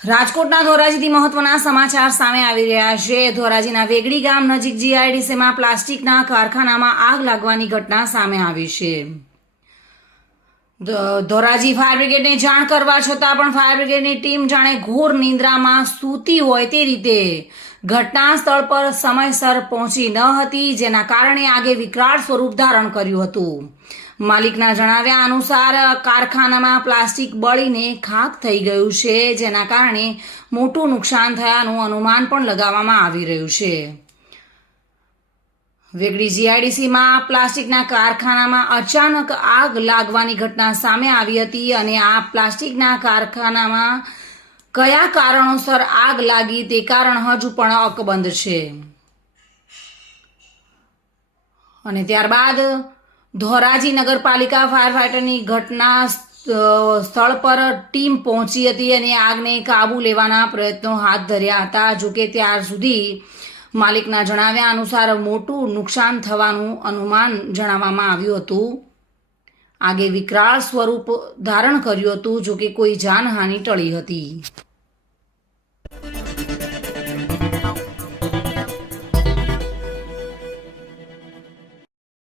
રાજકોટના ધોરાજીથી મહત્વના સમાચાર સામે આવી રહ્યા છે। ધોરાજીના વેગડી ગામ નજીક જીઆઈડીસીમાં પ્લાસ્ટિકના કારખાનામાં આગ લાગવાની ઘટના સામે આવી છે। ધોરાજી ફાયર બ્રિગેડને જાણ કરવા છતાં પણ ફાયર બ્રિગેડની ટીમ જાણે ઘોર નિંદ્રામાં સૂતી હોય તે રીતે ઘટના સ્થળ પર સમયસર પહોંચી ન હતી, જેના કારણે આગે વિકરાળ સ્વરૂપ ધારણ કર્યું હતું। માલિકના જણાવ્યા અનુસાર કારખાનામાં પ્લાસ્ટિક બળીને ખાખ થઈ ગયું છે, જેના કારણે મોટું નુકસાન થયાનું અનુમાન પણ લગાવવામાં આવી રહ્યું છે। વેગડી જીઆઈડીસીમાં પ્લાસ્ટિકના કારખાનામાં અચાનક આગ લાગવાની ઘટના સામે આવી હતી અને આ પ્લાસ્ટિકના કારખાનામાં કયા કારણોસર આગ લાગી તે કારણ હજુ પણ અકબંધ છે। અને ત્યારબાદ ધોરાજી નગરપાલિકા ફાયર ફાઈટરની ઘટના સ્થળ પર ટીમ પહોંચી હતી અને આગને કાબુ લેવાના પ્રયત્નો હાથ ધર્યા હતા। જોકે ત્યાર સુધી માલિકના જણાવ્યા અનુસાર મોટું નુકસાન થવાનું અનુમાન જણાવવામાં આવ્યું હતું। આગે વિકરાળ સ્વરૂપ ધારણ કર્યું હતું, જોકે કોઈ જાનહાનિ ટળી હતી।